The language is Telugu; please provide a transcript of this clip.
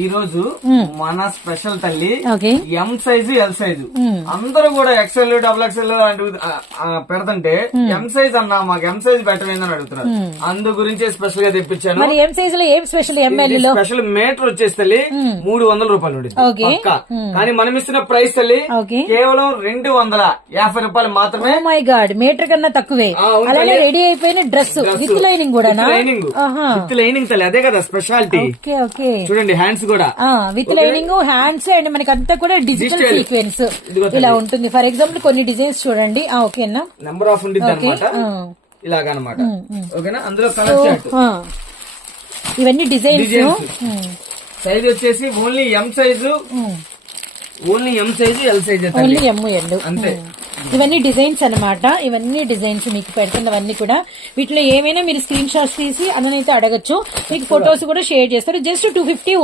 ఈ రోజు మన స్పెషల్ తల్లి okay M size L size అందరూ కూడా ఎక్స్ఎల్ డబుల్ ఎక్స్ఎల్ పెడుతుంటే ఎం సైజ్ అన్నా మాకు ఎం సైజ్ బెటర్ అయిందని అడుగుతున్నారు. అందు గురించి స్పెషల్ గా తెప్పించాను. మరి ఎం సైజ్ లో ఏం స్పెషల్ ఎంఎల్ లో స్పెషల్ మీటర్ వచ్చేసి తల్లి 300 రూపాయలు ఉండేది ఓకే పక్కా. కానీ మనం ఇస్తున్న ప్రైస్ తల్లి ఓకే కేవలం 250 రూపాయలు మాత్రమే. ఓ మై గాడ్, మీటర్ కన్నా తక్కువే. అవును అలానే తల్లి. రెడీ అయిపోయిన డ్రెస్ విత్ లైనింగ్ కూడా లైనింగ్ విత్ లైనింగ్ తల్లి, అదే కదా స్పెషాలిటీ. ఓకే ఓకే చూడండి హ్యాండ్స్ కూడా విత్ లైనింగ్, హ్యాండ్స్ అండ్ మనకి అంతా కూడా డిజిటల్ Digital. సీక్వెన్స్ ఇదిగో ఇలా ఉంటుంది. ఫర్ ఎగ్జాంపుల్ కొన్ని డిజైన్స్ చూడండి. ఓకేనా, నెంబర్ ఆఫ్ ఉండిద్ది ఓకే అనమాట, ఇలాగనమాట. ఓకేనా, అందులో కలర్ చార్ట్ ఇవన్నీ డిజైన్స్. సైజ్ వచ్చేసి only M size, only M size L size only L అంతే. ఇవన్నీ డిజైన్స్ అన్నమాట. ఇవన్నీ డిజైన్స్ మీకు పెడుతున్నవన్నీ కూడా. వీటిలో ఏమైనా మీరు స్క్రీన్ షాట్స్ తీసి అన్ననైతే అడగచ్చు. మీకు ఫొటోస్ కూడా షేర్ చేస్తారు. జస్ట్ 250